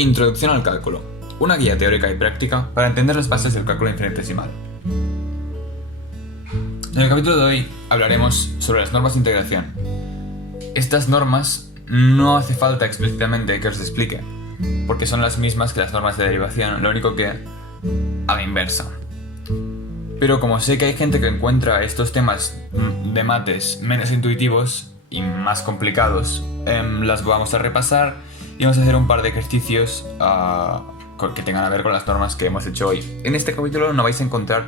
Introducción al cálculo. Una guía teórica y práctica para entender las bases del cálculo infinitesimal. En el capítulo de hoy hablaremos sobre las normas de integración. Estas normas no hace falta explícitamente que os explique, porque son las mismas que las normas de derivación, lo único que a la inversa. Pero como sé que hay gente que encuentra estos temas de mates menos intuitivos y más complicados, las vamos a repasar y vamos a hacer un par de ejercicios que tengan a ver con las normas que hemos hecho hoy. En este capítulo no vais a encontrar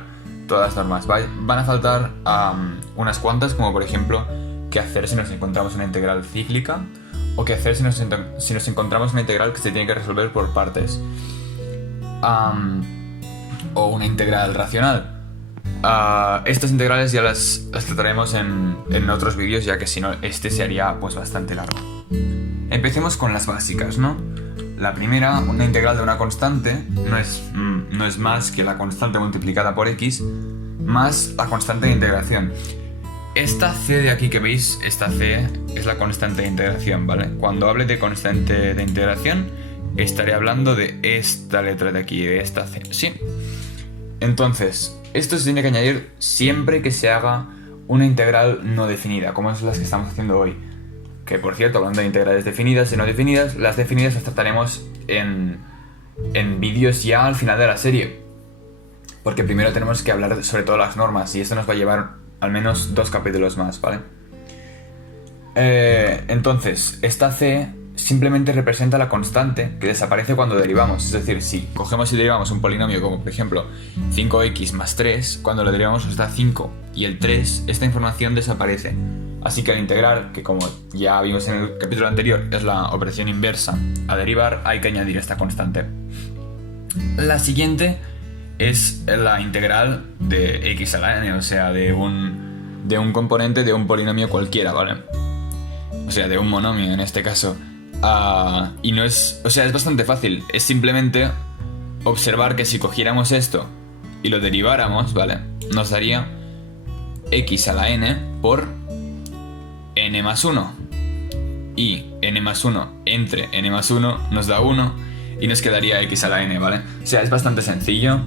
todas las normas, van a faltar unas cuantas, como por ejemplo qué hacer si nos encontramos una integral cíclica o qué hacer si nos encontramos una integral que se tiene que resolver por partes, o una integral racional. Estas integrales ya las trataremos en otros vídeos, ya que si no este se haría pues bastante largo. Empecemos con las básicas, ¿no? La primera, una integral de una constante no es más que la constante multiplicada por x más la constante de integración. Esta c de aquí que veis, esta c es la constante de integración, ¿vale? Cuando hable de constante de integración estaré hablando de esta letra de aquí, de esta c, ¿sí? Entonces, esto se tiene que añadir siempre que se haga una integral no definida, como es las que estamos haciendo hoy. Que por cierto, hablando de integrales definidas y no definidas, las definidas las trataremos en vídeos ya al final de la serie. Porque primero tenemos que hablar sobre todas las normas y esto nos va a llevar al menos 2 capítulos más, ¿vale? Entonces, esta c simplemente representa la constante que desaparece cuando derivamos. Es decir, si cogemos y derivamos un polinomio como por ejemplo 5x más 3, cuando lo derivamos nos da 5 y el 3, esta información desaparece. Así que al integrar, que como ya vimos en el capítulo anterior es la operación inversa a derivar, hay que añadir esta constante. La siguiente es la integral de x a la n, o sea, de un componente de un polinomio cualquiera, ¿vale? O sea, de un monomio en este caso. Y no es... O sea, es bastante fácil. Es simplemente observar que si cogiéramos esto y lo deriváramos, ¿vale? Nos daría x a la n por n más 1. Y n más 1 entre n más 1 nos da 1 y nos quedaría x a la n, ¿vale? O sea, es bastante sencillo.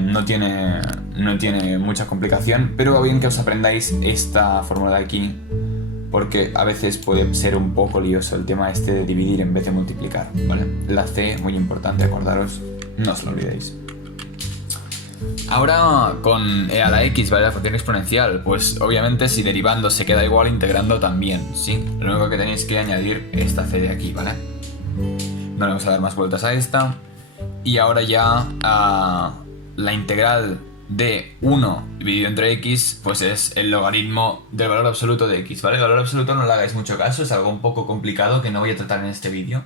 No tiene mucha complicación, pero va bien que os aprendáis esta fórmula de aquí, porque a veces puede ser un poco lioso el tema este de dividir en vez de multiplicar, ¿vale? La c, muy importante, acordaros, no os lo olvidéis. Ahora con e a la x, ¿vale? La función exponencial, pues obviamente si derivando se queda igual, integrando también, ¿sí? Lo único que tenéis que añadir es esta c de aquí, ¿vale? No le vamos a dar más vueltas a esta. Y ahora ya la integral de 1 dividido entre x, pues es el logaritmo del valor absoluto de x, ¿vale? El valor absoluto no le hagáis mucho caso, es algo un poco complicado que no voy a tratar en este vídeo.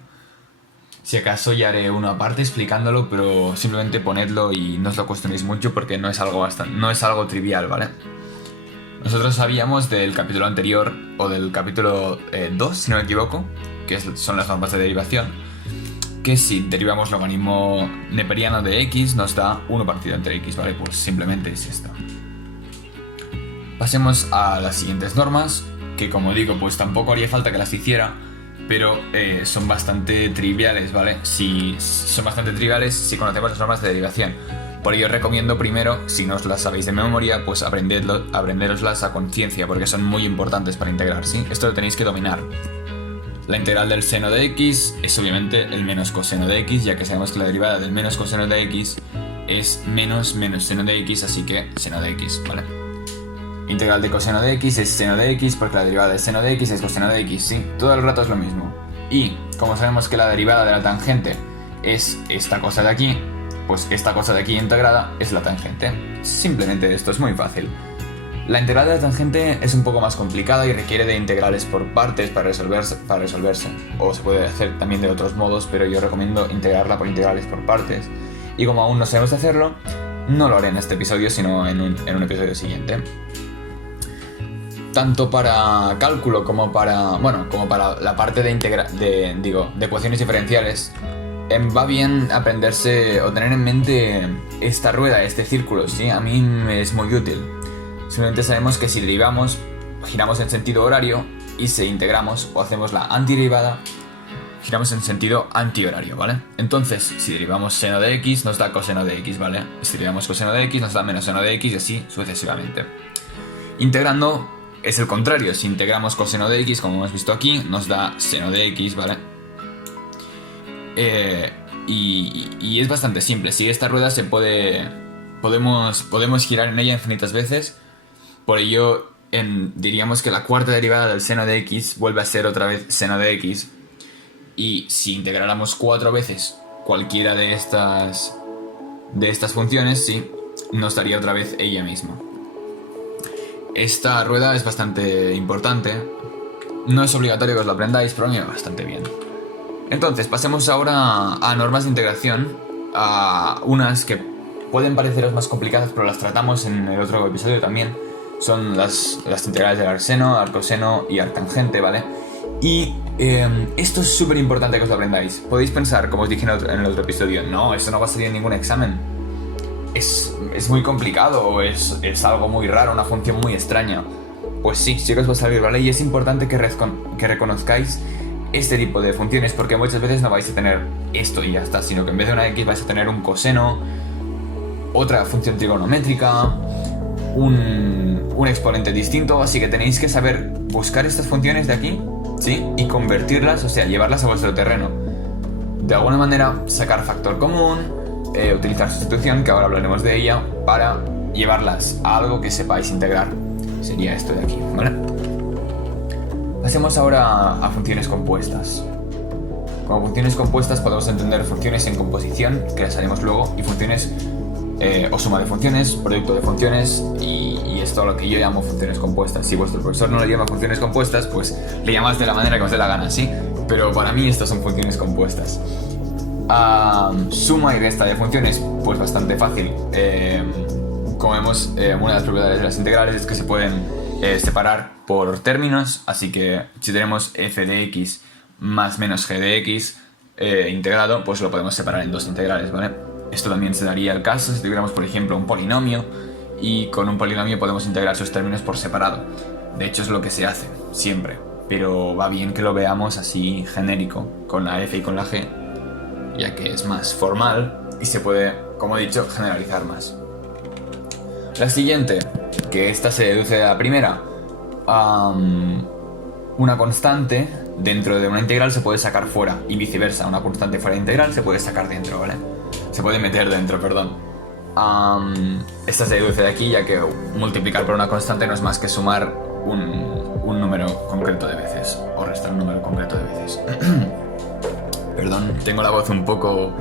Si acaso ya haré uno aparte explicándolo, pero simplemente ponedlo y no os lo cuestionéis mucho porque no es algo trivial, ¿vale? Nosotros sabíamos del capítulo anterior, o del capítulo 2, si no me equivoco, que son las normas de derivación, que si derivamos logaritmo neperiano de x nos da 1 partido entre x, ¿vale? Pues simplemente es esto. Pasemos a las siguientes normas, que como digo, pues tampoco haría falta que las hiciera, pero son bastante triviales, ¿vale? Son bastante triviales si conocemos las normas de derivación. Por ello os recomiendo primero, si no os las sabéis de memoria, pues aprenderoslas a conciencia, porque son muy importantes para integrar, ¿sí? Esto lo tenéis que dominar. La integral del seno de x es obviamente el menos coseno de x, ya que sabemos que la derivada del menos coseno de x es menos seno de x, así que seno de x, ¿vale? Integral de coseno de x es seno de x, porque la derivada de seno de x es coseno de x, ¿sí? Todo el rato es lo mismo. Y como sabemos que la derivada de la tangente es esta cosa de aquí, pues esta cosa de aquí integrada es la tangente. Simplemente esto es muy fácil. La integral de la tangente es un poco más complicada y requiere de integrales por partes para resolverse. O se puede hacer también de otros modos, pero yo recomiendo integrarla por integrales por partes. Y como aún no sabemos hacerlo, no lo haré en este episodio, sino en un episodio siguiente. Tanto para cálculo como para la parte de ecuaciones diferenciales, va bien aprenderse o tener en mente esta rueda, este círculo, ¿sí? A mí me es muy útil. Simplemente sabemos que si derivamos, giramos en sentido horario, y si integramos o hacemos la antiderivada, giramos en sentido antihorario, ¿vale? Entonces, si derivamos seno de x, nos da coseno de x, ¿vale? Si derivamos coseno de x, nos da menos seno de x y así sucesivamente. Integrando es el contrario. Si integramos coseno de x, como hemos visto aquí, nos da seno de x, ¿vale? Y es bastante simple. Si esta rueda se podemos girar en ella infinitas veces. Por ello, diríamos que la cuarta derivada del seno de x vuelve a ser otra vez seno de x. Y si integráramos 4 veces cualquiera de estas funciones, sí, nos daría otra vez ella misma. Esta rueda es bastante importante. No es obligatorio que os lo aprendáis, pero a mí va bastante bien. Entonces, pasemos ahora a normas de integración, a unas que pueden pareceros más complicadas, pero las tratamos en el otro episodio también. Son las integrales del arcseno, arcoseno y arctangente, ¿vale? Y esto es súper importante que os lo aprendáis. Podéis pensar, como os dije en el otro episodio, no, esto no va a salir en ningún examen. Es muy complicado o es algo muy raro, una función muy extraña. Pues sí que os va a salir, ¿vale? Y es importante que reconozcáis este tipo de funciones, porque muchas veces no vais a tener esto y ya está, sino que en vez de una x vais a tener un coseno, otra función trigonométrica, un exponente distinto, así que tenéis que saber buscar estas funciones de aquí, ¿sí? Y convertirlas, o sea, llevarlas a vuestro terreno. De alguna manera, sacar factor común, utilizar sustitución, que ahora hablaremos de ella, para llevarlas a algo que sepáis integrar. Sería esto de aquí, ¿vale? Pasemos ahora a funciones compuestas. Como funciones compuestas podemos entender funciones en composición, que las haremos luego, y funciones o suma de funciones, producto de funciones, y es todo lo que yo llamo funciones compuestas. Si vuestro profesor no le llama funciones compuestas, pues le llamáis de la manera que os dé la gana, ¿sí? Pero para mí estas son funciones compuestas. Suma y resta de funciones, pues bastante fácil. Como vemos, una de las propiedades de las integrales es que se pueden separar por términos, así que si tenemos f de x más menos g de x integrado, pues lo podemos separar en dos integrales, ¿vale? Esto también se daría el caso si tuviéramos, por ejemplo, un polinomio, y con un polinomio podemos integrar sus términos por separado. De hecho es lo que se hace, siempre, pero va bien que lo veamos así genérico, con la f y con la g, ya que es más formal y se puede, como he dicho, generalizar más. La siguiente, que esta se deduce de la primera, una constante dentro de una integral se puede sacar fuera y viceversa, una constante fuera de integral se puede sacar dentro, ¿vale? Se puede meter dentro, perdón. Esta se deduce de aquí, ya que multiplicar por una constante no es más que sumar un número concreto de veces, o restar un número concreto de veces. Perdón, tengo la voz un poco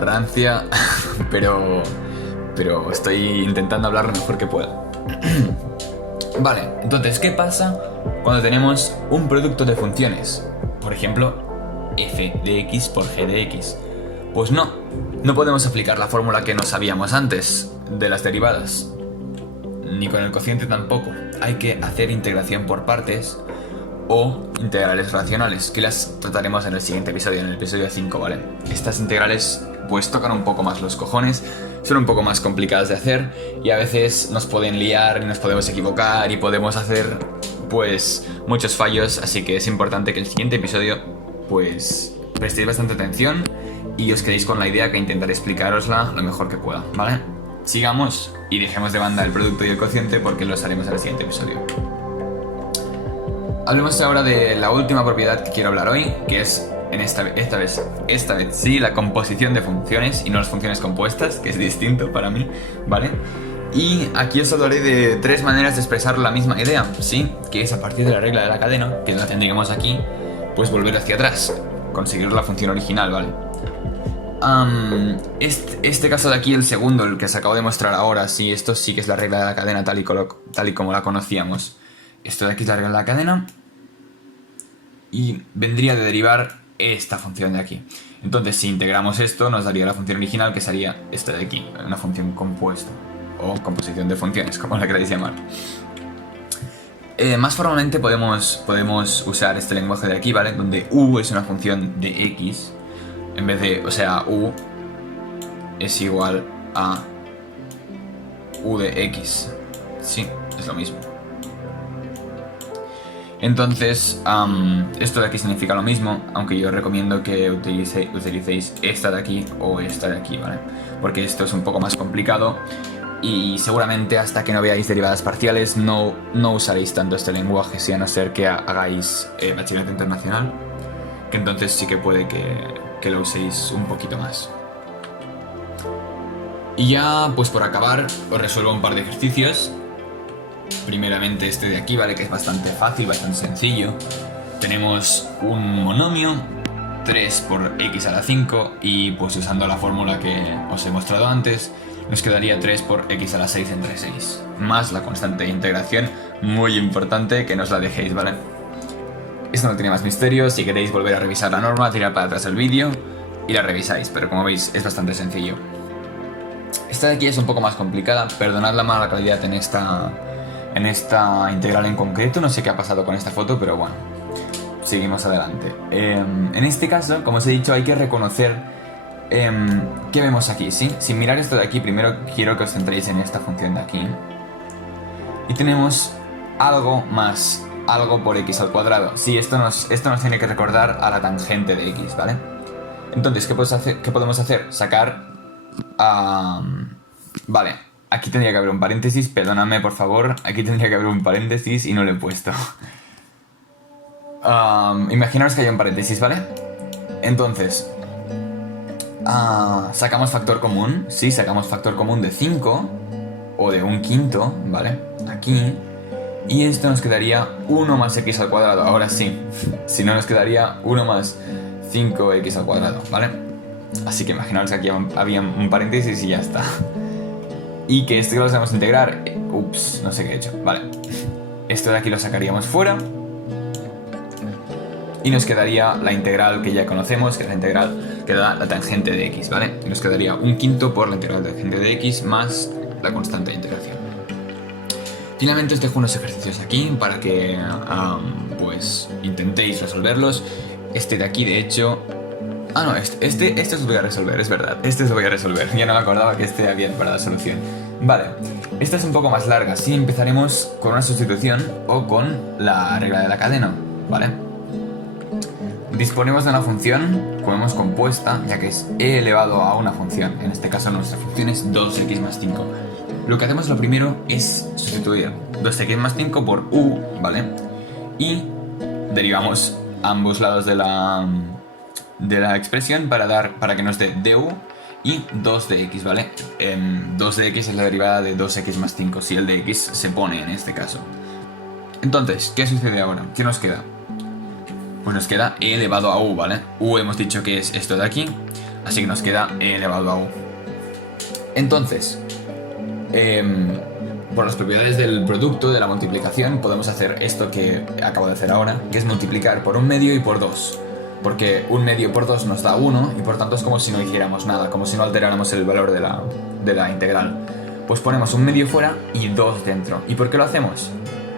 rancia, pero estoy intentando hablar lo mejor que pueda. Vale, entonces, ¿qué pasa cuando tenemos un producto de funciones? Por ejemplo, f de x por g de x. Pues no podemos aplicar la fórmula que no sabíamos antes de las derivadas, ni con el cociente tampoco. Hay que hacer integración por partes o integrales racionales, que las trataremos en el siguiente episodio, en el episodio 5, ¿vale? Estas integrales pues tocan un poco más los cojones, son un poco más complicadas de hacer y a veces nos pueden liar y nos podemos equivocar y podemos hacer pues muchos fallos, así que es importante que el siguiente episodio pues prestéis bastante atención y os quedéis con la idea, que intentaré explicarosla lo mejor que pueda, ¿vale? Sigamos y dejemos de banda el producto y el cociente porque los haremos en el siguiente episodio. Hablemos ahora de la última propiedad que quiero hablar hoy, que es esta vez sí, la composición de funciones y no las funciones compuestas, que es distinto para mí, ¿vale? Y aquí os hablaré de 3 maneras de expresar la misma idea, ¿sí? Que es a partir de la regla de la cadena, que la tendríamos aquí, pues volver hacia atrás, conseguir la función original, ¿vale? Este caso de aquí, el segundo, el que os acabo de mostrar ahora, sí, esto sí que es la regla de la cadena tal y como la conocíamos. Esto de aquí es la regla de la cadena y vendría de derivar esta función de aquí. Entonces, si integramos esto, nos daría la función original, que sería esta de aquí, una función compuesta o composición de funciones, como la queráis llamar. Más formalmente podemos usar este lenguaje de aquí, ¿vale? Donde u es una función de x, en vez de, o sea, u es igual a u de x. Sí, es lo mismo. Entonces, esto de aquí significa lo mismo, aunque yo recomiendo que utilicéis esta de aquí o esta de aquí, ¿vale? Porque esto es un poco más complicado y seguramente hasta que no veáis derivadas parciales no usaréis tanto este lenguaje, si a no ser que hagáis bachillerato internacional, que entonces sí que puede que lo uséis un poquito más. Y ya, pues por acabar, os resuelvo un par de ejercicios. Primeramente este de aquí, ¿vale? Que es bastante fácil, bastante sencillo. Tenemos un monomio, 3 por x a la 5, y pues usando la fórmula que os he mostrado antes, nos quedaría 3 por x a la 6 entre 6, más la constante de integración, muy importante que no os la dejéis, ¿vale? Esto no tiene más misterio. Si queréis volver a revisar la norma, tirad para atrás el vídeo y la revisáis, pero como veis es bastante sencillo. Esta de aquí es un poco más complicada, perdonad la mala calidad en esta integral en concreto, no sé qué ha pasado con esta foto, pero bueno, seguimos adelante. En este caso, como os he dicho, hay que reconocer qué vemos aquí, ¿sí? Sin mirar esto de aquí, primero quiero que os centréis en esta función de aquí. Y tenemos algo más, algo por x al cuadrado. Sí, esto nos tiene que recordar a la tangente de x, ¿vale? Entonces, ¿qué podemos hacer? Sacar... vale, aquí tendría que haber un paréntesis, perdóname por favor, aquí tendría que haber un paréntesis y no lo he puesto. Imaginaos que hay un paréntesis, ¿vale? Entonces, sacamos factor común, sí, sacamos factor común de 5 o de un quinto, ¿vale? Aquí, y esto nos quedaría 1 más x al cuadrado, ahora sí, si no nos quedaría 1 más 5x al cuadrado, ¿vale? Así que imaginaos que aquí había un paréntesis y ya está. Y que esto lo sabemos integrar. Ups, no sé qué he hecho. Vale. Esto de aquí lo sacaríamos fuera. Y nos quedaría la integral que ya conocemos, que es la integral que da la tangente de x, ¿vale? Y nos quedaría un quinto por la integral de tangente de x más la constante de integración. Finalmente os dejo unos ejercicios aquí para que pues intentéis resolverlos. Este de aquí, de hecho... no, este os lo voy a resolver, es verdad. Este os lo voy a resolver. Ya no me acordaba que este había para la solución. Vale, esta es un poco más larga. Sí, empezaremos con una sustitución o con la regla de la cadena, ¿vale? Disponemos de una función, como hemos compuesta, ya que es e elevado a una función. En este caso nuestra función es 2x más 5. Lo que hacemos lo primero es sustituir 2x más 5 por u, ¿vale? Y derivamos ambos lados de la expresión para que nos dé du y 2 de x, ¿vale? 2 de x es la derivada de 2x más 5, si el de x se pone en este caso. Entonces, ¿qué sucede ahora? ¿Qué nos queda? Pues nos queda e elevado a u, ¿vale? U hemos dicho que es esto de aquí, así que nos queda e elevado a u. Entonces, por las propiedades del producto, de la multiplicación, podemos hacer esto que acabo de hacer ahora, que es multiplicar por un medio y por 2. Porque un medio por 2 nos da 1 y por tanto es como si no hiciéramos nada, como si no alteráramos el valor de la integral. Pues ponemos un medio fuera y 2 dentro. ¿Y por qué lo hacemos?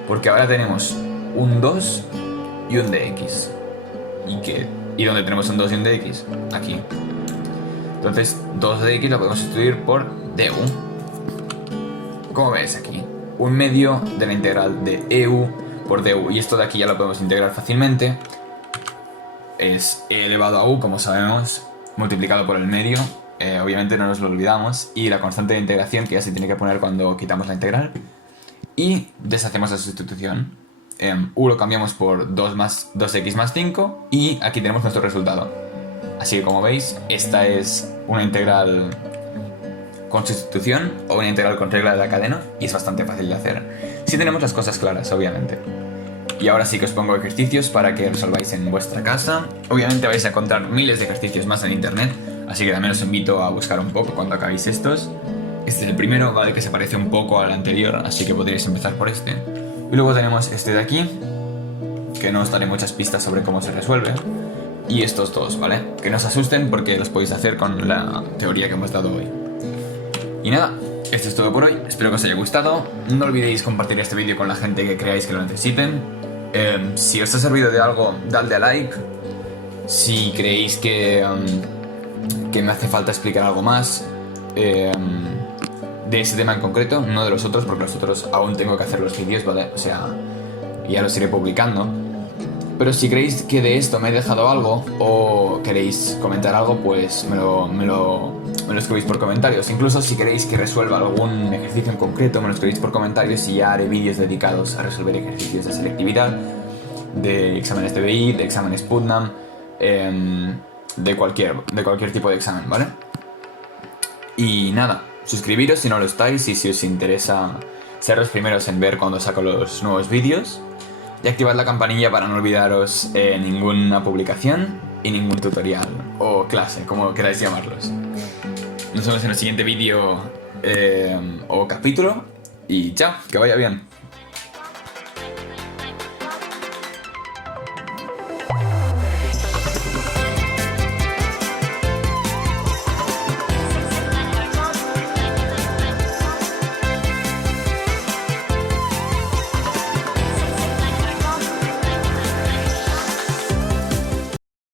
Porque ahora tenemos un 2 y un dx. ¿Y dónde tenemos un 2 y un dx? Aquí. Entonces 2 de x lo podemos sustituir por du. Como ves aquí, un medio de la integral de eu por du. Y esto de aquí ya lo podemos integrar fácilmente. Es e elevado a u, como sabemos, multiplicado por el medio, obviamente no nos lo olvidamos, y la constante de integración, que ya se tiene que poner cuando quitamos la integral, y deshacemos la sustitución. U lo cambiamos por 2x más 5, y aquí tenemos nuestro resultado. Así que como veis, esta es una integral con sustitución o una integral con regla de la cadena, y es bastante fácil de hacer, si tenemos las cosas claras, obviamente. Y ahora sí que os pongo ejercicios para que resolváis en vuestra casa. Obviamente vais a encontrar miles de ejercicios más en internet, así que también os invito a buscar un poco cuando acabéis estos. Este es el primero, ¿vale? Que se parece un poco al anterior, así que podréis empezar por este. Y luego tenemos este de aquí, que no os daré muchas pistas sobre cómo se resuelve. Y estos dos, ¿vale? Que no os asusten porque los podéis hacer con la teoría que hemos dado hoy. Y nada, esto es todo por hoy. Espero que os haya gustado. No olvidéis compartir este vídeo con la gente que creáis que lo necesiten. Si os ha servido de algo, dadle a like. Si creéis que me hace falta explicar algo más de ese tema en concreto, no de los otros, porque los otros aún tengo que hacer los vídeos, ¿vale? O sea, y ya los iré publicando. Pero si creéis que de esto me he dejado algo o queréis comentar algo, pues me lo escribís por comentarios. Incluso si queréis que resuelva algún ejercicio en concreto, me lo escribís por comentarios y ya haré vídeos dedicados a resolver ejercicios de selectividad, de exámenes TBI, de exámenes Putnam, de cualquier tipo de examen, ¿vale? Y nada, suscribiros si no lo estáis y si os interesa ser los primeros en ver cuando saco los nuevos vídeos. Y activad la campanilla para no olvidaros ninguna publicación y ningún tutorial o clase, como queráis llamarlos. Nos vemos en el siguiente vídeo o capítulo y chao, que vaya bien.